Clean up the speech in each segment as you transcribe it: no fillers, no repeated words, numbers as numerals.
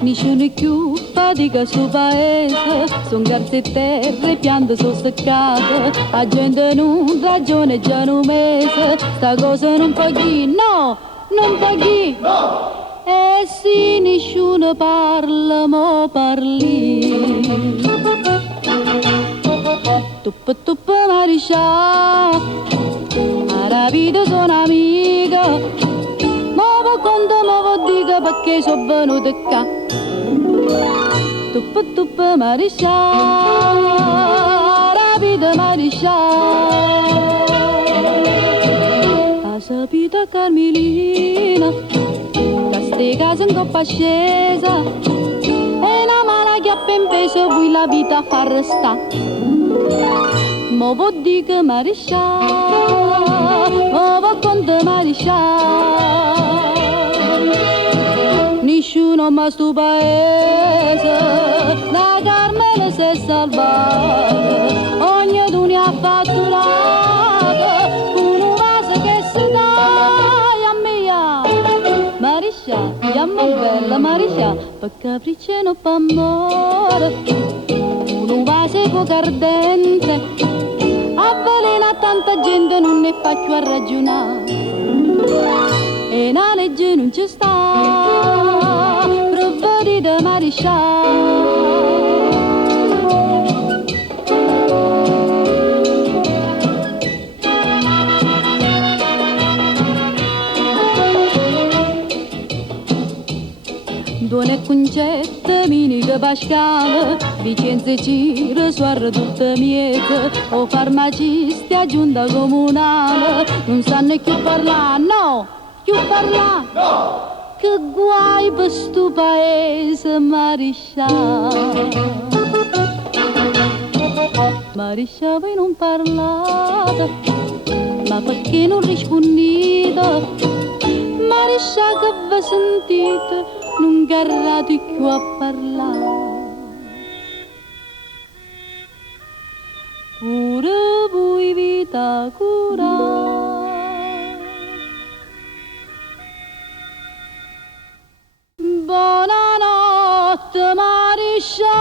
Nessuno più fatica sul paese, son garze e terre, piante sono seccate, la gente non ragione già un mese, sta cosa non paghi, no, non paghi, no. E se nessuno parla, mo parli. Tuppa tuppa mariscia, alla vita sono amica, mo conto, mo dica perché sono venuta qua. Tuppa tuppa mariscia, rapida mariscia, ha sapita Carmelina, da ste case in coppa scesa, e una mala chiappa in peso vuoi la vita far resta. Mo vo dica mariscia, mo vo conta mariscia. Nessuno ma sto paese, da Carmela si è salvata, ognuno ha fatturato, un vaso che si dà a mia. Mariscia, chiama bella Mariscia, per capriccio non fa amore, un vaso poco ardente, avvelena tanta gente, non ne faccio a ragionare. E la legge non ci sta, provvedita mariscia. Buone concette, minica Pascale, Vicenza e Ciro, suarra tutta miete, o farmacisti a giunta comunale, non sanno più parlare, no, più parlare, no. Che guai per sto paese, Mariscia. Mariscia, voi non parlate, ma perché non rispondete? Mariscia, che vi sentite, non garrate più a parlare. Pure voi vita curare. Buonanotte Mariscia.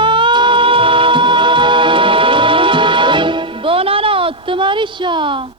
Buonanotte Mariscia.